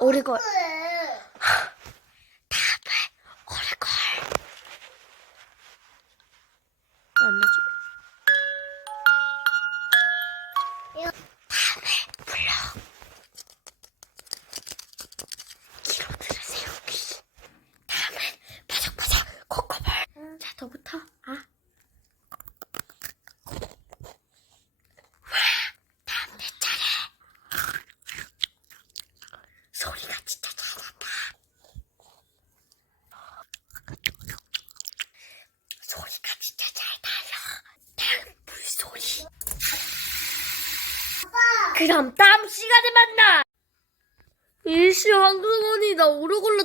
오래걸. 다음에 오래걸. 안 나죠? 다음에 불러. 귀로 들으세요, 귀. 다음엔 바삭바삭 코코볼. 자, 너부터. 그럼 다음 시간에 만나. 일시 황승원이 나 때렸어.